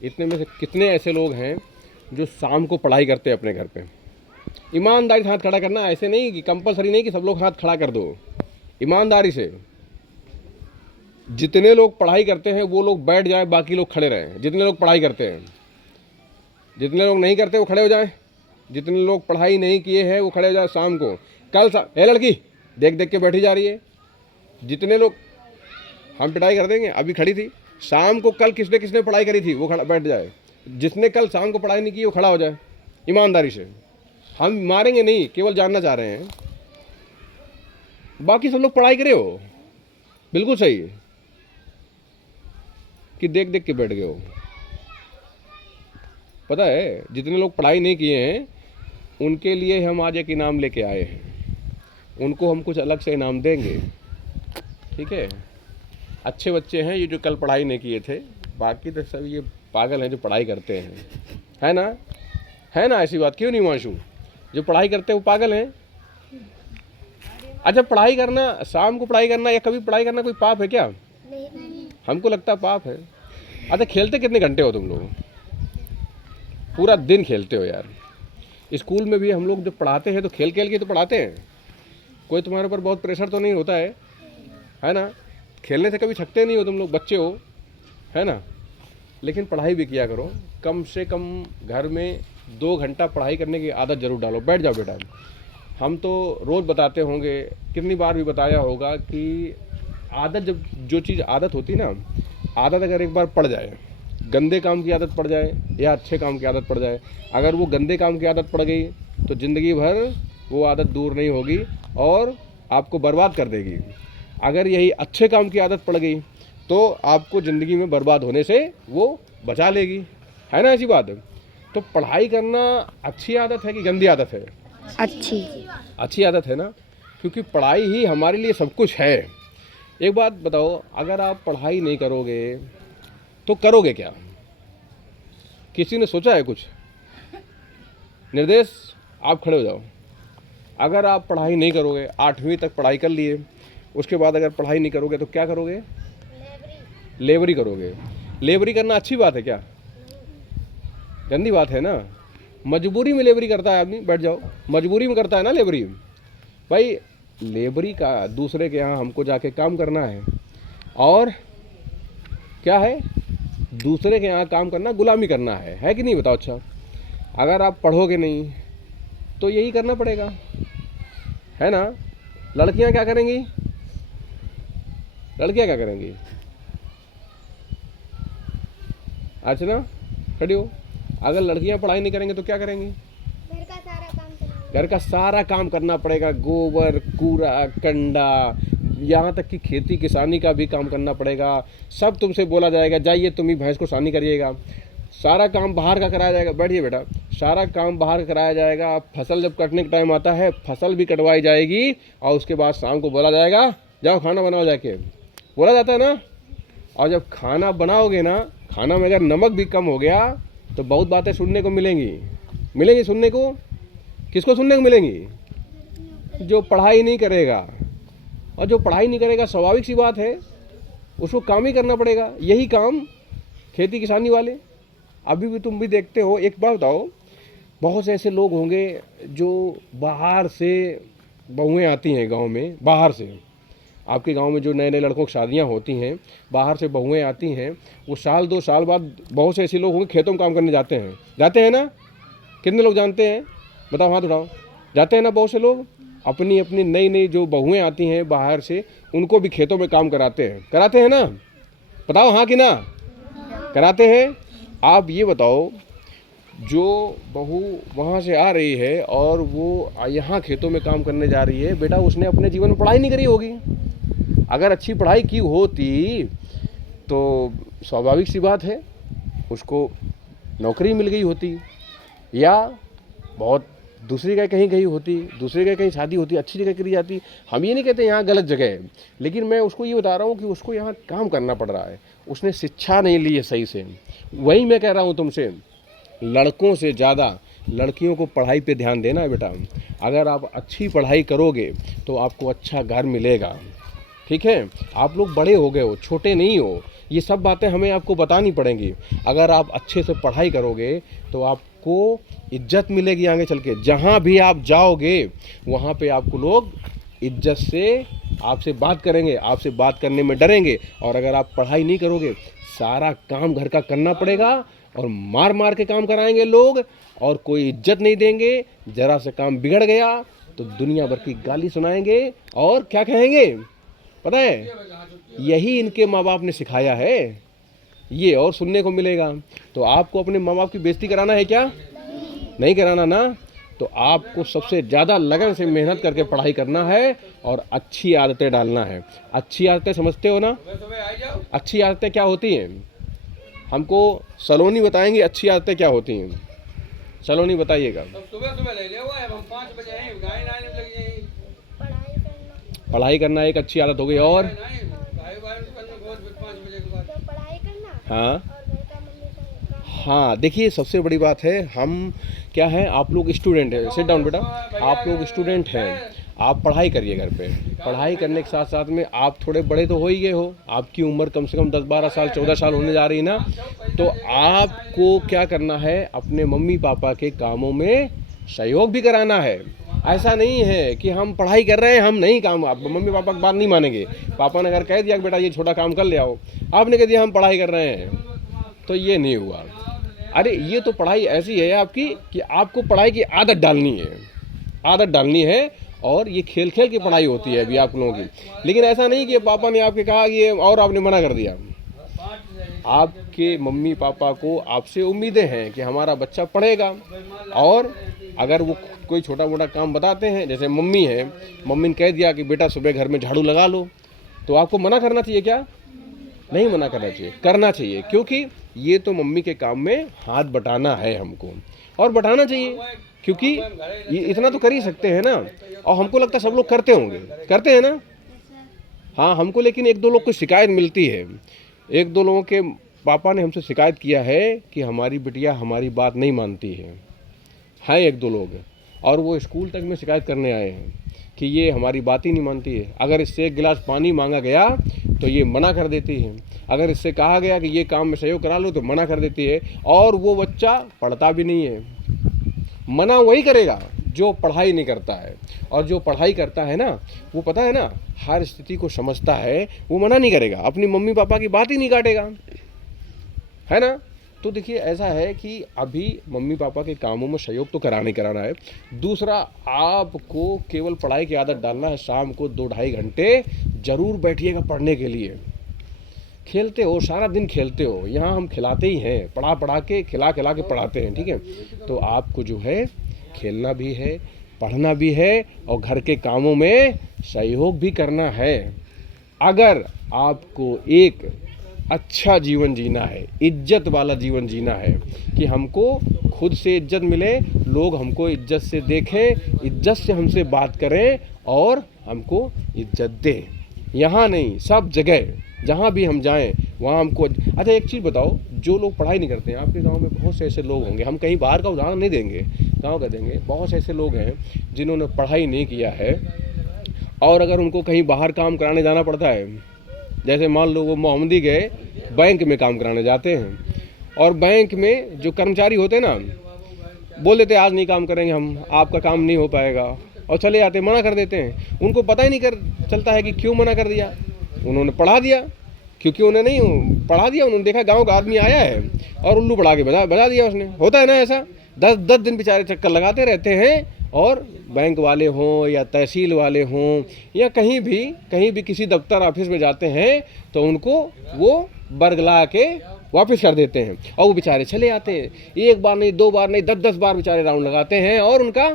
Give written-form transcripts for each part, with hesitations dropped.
इतने में से कितने ऐसे लोग हैं जो शाम को पढ़ाई करते हैं अपने घर पे? ईमानदारी से हाथ खड़ा करना, ऐसे नहीं कि कंपलसरी नहीं कि सब लोग हाथ खड़ा कर दो, ईमानदारी से। जितने लोग पढ़ाई करते हैं वो लोग बैठ जाए, बाकी लोग खड़े रहें। जितने लोग पढ़ाई करते हैं, जितने लोग नहीं करते वो खड़े हो जाएं। जितने लोग पढ़ाई नहीं किए हैं वो खड़े हो जाए शाम को। कल ए लड़की देख देख के बैठी जा रही है। जितने लोग, हम पिटाई कर देंगे, अभी खड़ी थी शाम को, कल किसने किसने पढ़ाई करी थी वो खड़ा बैठ जाए। जिसने कल शाम को पढ़ाई नहीं की वो खड़ा हो जाए ईमानदारी से। हम मारेंगे नहीं, केवल जानना चाह रहे हैं। बाकी सब लोग पढ़ाई करे हो, बिल्कुल सही है कि देख देख के बैठ गए हो। पता है जितने लोग पढ़ाई नहीं किए हैं उनके लिए हम आज एक इनाम लेके आए हैं। उनको हम कुछ अलग से इनाम देंगे, ठीक है? अच्छे बच्चे हैं ये जो कल पढ़ाई नहीं किए थे, बाकी तो सब ये पागल हैं जो पढ़ाई करते हैं, है ना? है ना? ऐसी बात क्यों नहीं मानूं? जो पढ़ाई करते हैं वो पागल हैं। अच्छा, पढ़ाई करना, शाम को पढ़ाई करना या कभी पढ़ाई करना कोई पाप है क्या? नहीं। हमको लगता पाप है। अच्छा, खेलते कितने घंटे हो तुम लोग? पूरा दिन खेलते हो यार। स्कूल में भी हम लोग जब पढ़ाते हैं तो खेल खेल के तो पढ़ाते हैं। कोई तुम्हारे ऊपर बहुत प्रेशर तो नहीं होता है ना? खेलने से कभी थकते नहीं हो तुम लोग, बच्चे हो, है ना? लेकिन पढ़ाई भी किया करो। कम से कम घर में 2 घंटा पढ़ाई करने की आदत ज़रूर डालो। बैठ जाओ बेटा। हम तो रोज़ बताते होंगे, कितनी बार भी बताया होगा कि आदत, जब जो चीज़ आदत होती ना, आदत अगर एक बार पड़ जाए, गंदे काम की आदत पड़ जाए या अच्छे काम की आदत पड़ जाए, अगर वो गंदे काम की आदत पड़ गई तो ज़िंदगी भर वो आदत दूर नहीं होगी और आपको बर्बाद कर देगी। अगर यही अच्छे काम की आदत पड़ गई तो आपको ज़िंदगी में बर्बाद होने से वो बचा लेगी, है ना? ऐसी बात है। तो पढ़ाई करना अच्छी आदत है कि गंदी आदत है? अच्छी आदत है ना, क्योंकि पढ़ाई ही हमारे लिए सब कुछ है। एक बात बताओ, अगर आप पढ़ाई नहीं करोगे तो करोगे क्या? किसी ने सोचा है कुछ? निर्देश, आप खड़े हो जाओ। अगर आप पढ़ाई नहीं करोगे, 8वीं तक पढ़ाई कर लिए, उसके बाद अगर पढ़ाई नहीं करोगे तो क्या करोगे? लेबरी करोगे। लेबरी करना अच्छी बात है क्या? गंदी बात है ना। मजबूरी में लेबरी करता है आदमी, बैठ जाओ, मजबूरी में करता है ना लेबरी। भाई लेबरी का दूसरे के यहाँ हमको जाके काम करना है, और क्या है, दूसरे के यहाँ काम करना, गुलामी करना है कि नहीं? बताओ। अच्छा, अगर आप पढ़ोगे नहीं तो यही करना पड़ेगा, है ना? लड़कियां क्या करेंगी? लड़कियां क्या करेंगी? अच्छा ना, खड़ी हो। अगर लड़कियां पढ़ाई नहीं करेंगी तो क्या करेंगी? घर का सारा काम करना पड़ेगा। गोबर, कूड़ा, कंडा, यहाँ तक कि खेती किसानी का भी काम करना पड़ेगा। सब तुमसे बोला जाएगा, जाइए तुम ही भैंस को सानी करिएगा। सारा काम बाहर का कराया जाएगा। बैठिए बेटा। सारा काम बाहर कराया जाएगा। फसल जब कटने का टाइम आता है, फसल भी कटवाई जाएगी, और उसके बाद शाम को बोला जाएगा, जाओ खाना बनाओ जाके, बोला जाता है ना। और जब खाना बनाओगे ना, खाना में अगर नमक भी कम हो गया तो बहुत बातें सुनने को मिलेंगी सुनने को। किसको सुनने को मिलेंगी? जो पढ़ाई नहीं करेगा। और जो पढ़ाई नहीं करेगा, स्वाभाविक सी बात है, उसको काम ही करना पड़ेगा। यही काम खेती किसानी वाले, अभी भी तुम भी देखते हो। एक बात बताओ, बहुत से ऐसे लोग होंगे जो बाहर से बहुएं आती हैं गांव में, बाहर से। आपके गांव में जो नए नए लड़कों की शादियां होती हैं, बाहर से बहुएं आती हैं, वो साल 2 साल बाद बहुत से ऐसे लोग होंगे खेतों में काम करने जाते हैं ना? कितने लोग जानते हैं? बताओ, हाथ उठाओ। जाते हैं ना बहुत से लोग। अपनी अपनी नई नई जो बहुएं आती हैं बाहर से, उनको भी खेतों में काम कराते हैं ना? बताओ हाँ कि ना? कराते हैं। आप ये बताओ, जो बहू वहाँ से आ रही है और वो यहाँ खेतों में काम करने जा रही है, बेटा उसने अपने जीवन में पढ़ाई नहीं करी होगी। अगर अच्छी पढ़ाई की होती तो स्वाभाविक सी बात है उसको नौकरी मिल गई होती, या बहुत दूसरी जगह कहीं गई होती, दूसरी जगह कहीं शादी होती, अच्छी जगह करी जाती। हम ये नहीं कहते यहाँ गलत जगह है, लेकिन मैं उसको ये बता रहा हूँ कि उसको यहाँ काम करना पड़ रहा है। उसने शिक्षा नहीं ली है सही से। वही मैं कह रहा हूँ तुमसे, लड़कों से ज़्यादा लड़कियों को पढ़ाई पे ध्यान देना है बेटा। अगर आप अच्छी पढ़ाई करोगे तो आपको अच्छा घर मिलेगा, ठीक है? आप लोग बड़े हो गए हो, छोटे नहीं हो। ये सब बातें हमें आपको बतानी पड़ेंगी। अगर आप अच्छे से पढ़ाई करोगे तो आपको इज्जत मिलेगी आगे चल के। जहाँ भी आप जाओगे वहाँ पे आपको लोग इज्जत से आपसे बात करेंगे, आपसे बात करने में डरेंगे। और अगर आप पढ़ाई नहीं करोगे, सारा काम घर का करना पड़ेगा और मार मार के काम कराएंगे लोग और कोई इज्जत नहीं देंगे। ज़रा सा काम बिगड़ गया तो दुनिया भर की गाली सुनाएंगे और क्या कहेंगे पता है? यही इनके माँ बाप ने सिखाया है, ये और सुनने को मिलेगा। तो आपको अपने माँ बाप की बेइज्जती कराना है क्या? नहीं कराना ना। तो आपको सबसे ज़्यादा लगन से मेहनत करके पढ़ाई करना है और अच्छी आदतें डालना है। अच्छी आदतें समझते हो ना? अच्छी आदतें क्या होती हैं? हमको सलोनी बताएंगे अच्छी आदतें क्या होती हैं। सलोनी बताइएगा। सुबह ले लिया हुआ है, हम 5 बजे हैं, गाय नहाने में लग जाएंगे। पढ़ाई करना एक अच्छी आदत हो गई। और हाँ हाँ, देखिए सबसे बड़ी बात है, हम क्या है, आप लोग स्टूडेंट हैं। सिट डाउन बेटा। आप लोग स्टूडेंट हैं, आप पढ़ाई करिए घर पे। पढ़ाई करने के साथ साथ में आप थोड़े बड़े तो हो ही गए हो, आपकी उम्र कम से कम 10-12 साल 14 साल होने जा रही है ना। तो आपको क्या करना है, अपने मम्मी पापा के कामों में सहयोग भी कराना है। ऐसा नहीं है कि हम पढ़ाई कर रहे हैं हम नहीं काम, आप मम्मी पापा की बात नहीं मानेंगे। पापा ने अगर कह दिया कि बेटा ये छोटा काम कर ले आओ, आपने कह दिया हम पढ़ाई कर रहे हैं, तो ये नहीं हुआ। अरे ये तो पढ़ाई ऐसी है आपकी कि आपको पढ़ाई की आदत डालनी है, आदत डालनी है। और ये खेल खेल की पढ़ाई होती है अभी आप लोगों की। लेकिन ऐसा नहीं कि पापा ने आपके कहा ये और आपने मना कर दिया। आपके मम्मी पापा को आपसे उम्मीदें हैं कि हमारा बच्चा पढ़ेगा। और अगर वो कोई छोटा मोटा काम बताते हैं, जैसे मम्मी है, मम्मी ने कह दिया कि बेटा सुबह घर में झाड़ू लगा लो, तो आपको मना करना चाहिए क्या? नहीं मना करना चाहिए, करना चाहिए। क्योंकि ये तो मम्मी के काम में हाथ बटाना है हमको, और बटाना चाहिए क्योंकि ये इतना तो कर ही सकते हैं ना। और हमको लगता है सब लोग करते होंगे, करते हैं ना। हाँ हमको, लेकिन 1-2 लोग को शिकायत मिलती है। 1-2 लोगों के पापा ने हमसे शिकायत किया है कि हमारी बिटिया हमारी बात नहीं मानती है। हैं 1-2 लोग, और वो स्कूल तक में शिकायत करने आए हैं कि ये हमारी बात ही नहीं मानती है। अगर इससे 1 गिलास पानी मांगा गया तो ये मना कर देती है। अगर इससे कहा गया कि ये काम में सहयोग करा लो तो मना कर देती है। और वो बच्चा पढ़ता भी नहीं है। मना वही करेगा जो पढ़ाई नहीं करता है, और जो पढ़ाई करता है ना वो पता है ना हर स्थिति को समझता है, वो मना नहीं करेगा, अपनी मम्मी पापा की बात ही नहीं काटेगा, है ना। तो देखिए ऐसा है कि अभी मम्मी पापा के कामों में सहयोग तो कराना है। दूसरा, आपको केवल पढ़ाई की आदत डालना है। शाम को 2-2.5 घंटे जरूर बैठिएगा पढ़ने के लिए। खेलते हो, सारा दिन खेलते हो, यहाँ हम खिलाते ही हैं, पढ़ा के खिला के पढ़ाते हैं, ठीक है। तो आपको जो है खेलना भी है, पढ़ना भी है, और घर के कामों में सहयोग भी करना है। अगर आपको एक अच्छा जीवन जीना है, इज्जत वाला जीवन जीना है, कि हमको खुद से इज्जत मिले, लोग हमको इज्जत से देखें, इज्जत से हमसे बात करें और हमको इज्जत दें, यहाँ नहीं सब जगह जहाँ भी हम जाएं वहाँ हमको। अच्छा एक चीज़ बताओ, जो लोग पढ़ाई नहीं करते हैं, आपके गांव में बहुत से ऐसे लोग होंगे, हम कहीं बाहर का उदाहरण नहीं देंगे, गांव का देंगे, बहुत से ऐसे लोग हैं जिन्होंने पढ़ाई नहीं किया है, और अगर उनको कहीं बाहर काम कराने जाना पड़ता है, जैसे मान लो वो मोहम्मदी गए, बैंक में काम कराने जाते हैं, और बैंक में जो कर्मचारी होते हैं ना, बोल देते आज नहीं काम करेंगे हम, आपका काम नहीं हो पाएगा, और चले जाते, मना कर देते हैं। उनको पता ही नहीं चलता है कि क्यों मना कर दिया। उन्होंने पढ़ा दिया, क्योंकि उन्हें नहीं पढ़ा दिया, उन्होंने देखा गांव का आदमी आया है और उल्लू पढ़ा के बजा दिया उसने। होता है ना ऐसा, 10 दिन बेचारे चक्कर लगाते रहते हैं, और बैंक वाले हों या तहसील वाले हों या कहीं भी किसी दफ्तर ऑफिस में जाते हैं तो उनको वो बरगला के वापस कर देते हैं, और वो बेचारे चले आते हैं। 1 बार नहीं, 2 बार नहीं, 10-10 बार बेचारे राउंड लगाते हैं और उनका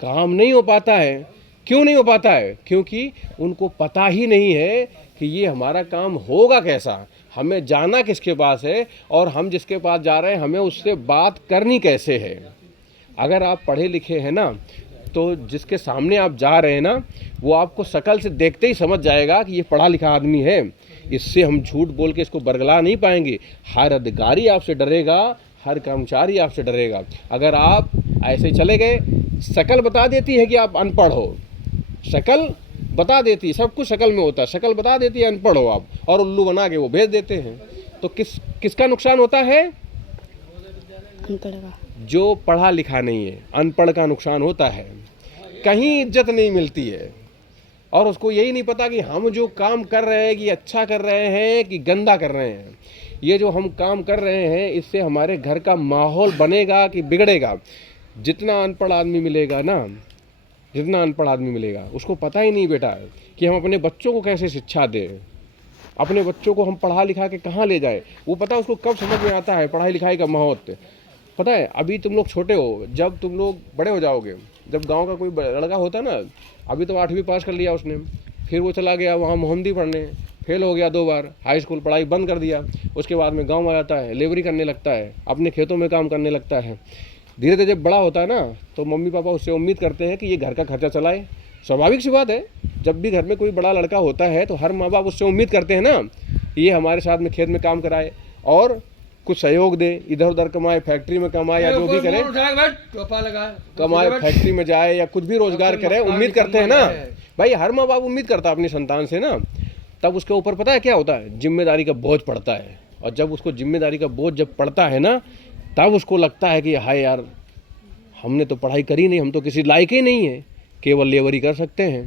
काम नहीं हो पाता है। क्यों नहीं हो पाता है? क्योंकि उनको पता ही नहीं है कि ये हमारा काम होगा कैसा, हमें जाना किसके पास है, और हम जिसके पास जा रहे हैं हमें उससे बात करनी कैसे है। अगर आप पढ़े लिखे हैं ना, तो जिसके सामने आप जा रहे हैं ना, वो आपको शक्ल से देखते ही समझ जाएगा कि ये पढ़ा लिखा आदमी है, इससे हम झूठ बोल के इसको बरगला नहीं पाएंगे। हर अधिकारी आपसे डरेगा, हर कर्मचारी आपसे डरेगा। अगर आप ऐसे चले गए, शक्ल बता देती है कि आप अनपढ़ हो, शक्ल बता देती है, सब कुछ शक्ल में होता है, शक्ल बता देती है अनपढ़ हो आप, और उल्लू बना के वो भेज देते हैं। तो किसका नुकसान होता है? अनपढ़ का। जो पढ़ा लिखा नहीं है, अनपढ़ का नुकसान होता है। कहीं इज्जत नहीं मिलती है और उसको यही नहीं पता कि हम जो काम कर रहे हैं कि अच्छा कर रहे हैं कि गंदा कर रहे हैं। ये जो हम काम कर रहे हैं इससे हमारे घर का माहौल बनेगा कि बिगड़ेगा। जितना अनपढ़ आदमी मिलेगा ना, जितना अनपढ़ आदमी मिलेगा उसको पता ही नहीं बेटा कि हम अपने बच्चों को कैसे शिक्षा दें, अपने बच्चों को हम पढ़ा लिखा के कहाँ ले जाए। वो पता उसको कब समझ में आता है पढ़ाई लिखाई का महत्व। पता है अभी तुम लोग छोटे हो, जब तुम लोग बड़े हो जाओगे, जब गांव का कोई लड़का होता है ना, अभी तो 8वीं पास कर लिया उसने, फिर वो चला गया वहाँ मोहम्मदी पढ़ने, फेल हो गया 2 बार, हाई स्कूल पढ़ाई बंद कर दिया। उसके बाद में गाँव आ जाता है, लेबरी करने लगता है, अपने खेतों में काम करने लगता है। धीरे धीरे जब बड़ा होता है ना तो मम्मी पापा उससे उम्मीद करते हैं कि ये घर का खर्चा चलाए। स्वाभाविक सी बात है, जब भी घर में कोई बड़ा लड़का होता है तो हर माँ बाप उससे उम्मीद करते हैं ना ये हमारे साथ में खेत में काम कराए और कुछ सहयोग दे, इधर उधर कमाए, फैक्ट्री में कमाए या जो भी करे, कमाए, फैक्ट्री में जाए या कुछ भी रोजगार करे, उम्मीद करते हैं ना भाई। हर माँ बाप उम्मीद करता है अपनी संतान से ना। तब उसके ऊपर पता है क्या होता है? जिम्मेदारी का बोझ पड़ता है। और जब उसको जिम्मेदारी का बोझ जब पड़ता है ना तब उसको लगता है कि हाय यार हमने तो पढ़ाई करी नहीं, हम तो किसी लायक ही नहीं है, केवल लेबरी कर सकते हैं।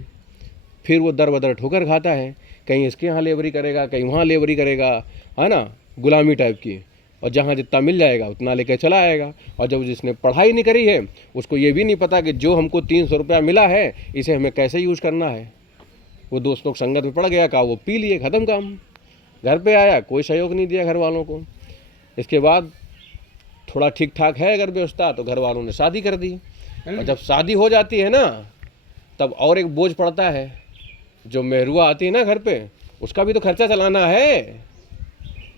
फिर वो दर बदर ठोकर खाता है, कहीं इसके यहाँ लेबरी करेगा, कहीं वहाँ लेबरी करेगा, है ना, गुलामी टाइप की। और जहाँ जितना मिल जाएगा उतना लेकर चला आएगा। और जब जिसने पढ़ाई नहीं करी है उसको ये भी नहीं पता कि जो हमको 300 रुपया मिला है इसे हमें कैसे यूज़ करना है। वो दोस्तों की संगत में पड़ गया, कहा वो पी लिए, ख़त्म काम। घर पे आया, कोई सहयोग नहीं दिया घर वालों को। इसके बाद थोड़ा ठीक ठाक है अगर व्यवस्था तो घर वालों ने शादी कर दी। और जब शादी हो जाती है ना तब और एक बोझ पड़ता है। जो मेहरुआ आती है ना घर पे, उसका भी तो खर्चा चलाना है।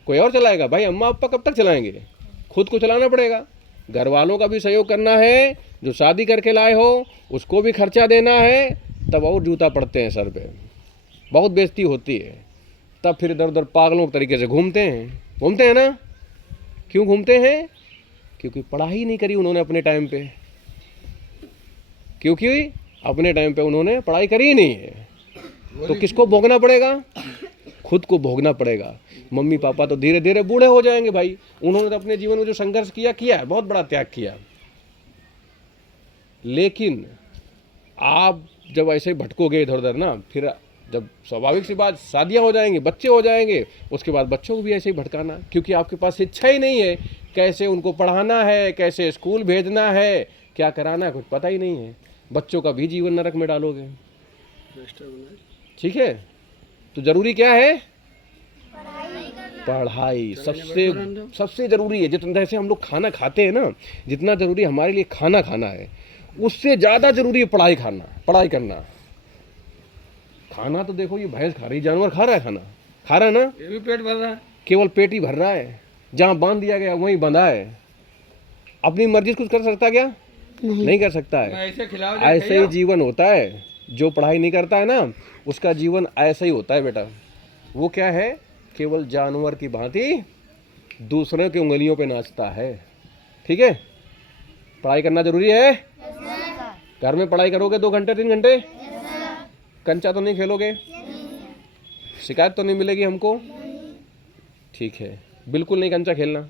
कोई और चलाएगा भाई? अम्मा पापा कब तक चलाएंगे? खुद को चलाना पड़ेगा। घर वालों का भी सहयोग करना है, जो शादी करके लाए हो उसको भी खर्चा देना है। तब और जूता पड़ते हैं सर पे, बहुत बेइज्जती होती है। तब फिर इधर उधर पागलों के तरीके से घूमते हैं ना। क्यों घूमते हैं? क्योंकि पढ़ाई नहीं करी उन्होंने अपने टाइम पे, क्योंकि अपने टाइम पे उन्होंने पढ़ाई करी ही नहीं है। तो किसको भोगना पड़ेगा? खुद को भोगना पड़ेगा। मम्मी पापा तो धीरे धीरे बूढ़े हो जाएंगे भाई। उन्होंने तो अपने जीवन में जो संघर्ष किया है, बहुत बड़ा त्याग किया। लेकिन आप जब ऐसे भटकोगे इधर उधर ना, फिर जब स्वाभाविक सी बात शादियां हो जाएंगी, बच्चे हो जाएंगे, उसके बाद बच्चों को भी ऐसे ही भटकाना, क्योंकि आपके पास शिक्षा ही नहीं है। कैसे उनको पढ़ाना है, कैसे स्कूल भेजना है, क्या कराना है, कुछ पता ही नहीं है। बच्चों का भी जीवन नरक में डालोगे। ठीक है, तो जरूरी क्या है? पढ़ाई सबसे जरूरी है। जितना जैसे हम लोग खाना खाते हैं ना, जितना जरूरी हमारे लिए खाना खाना है, उससे ज़्यादा जरूरी है पढ़ाई करना। खाना तो देखो, ये भैंस खा रही, जानवर खा रहा है, खाना खा रहा है ना, ये भी पेट भर रहा है, केवल पेट ही भर रहा है। जहाँ बांध दिया गया वहीं बंधा है। अपनी मर्जी से कुछ कर सकता क्या? नहीं कर सकता है। ऐसे खिलाओ, ऐसे ही जीवन होता है। जो पढ़ाई नहीं करता है ना उसका जीवन ऐसा ही होता है बेटा। वो क्या है? केवल जानवर की भांति दूसरों की उंगलियों पे नाचता है। ठीक है, पढ़ाई करना जरूरी है। घर में पढ़ाई करोगे 2 घंटे 3 घंटे, कंचा तो नहीं खेलोगे? शिकायत तो नहीं मिलेगी हमको? ठीक है, बिल्कुल नहीं कंचा खेलना।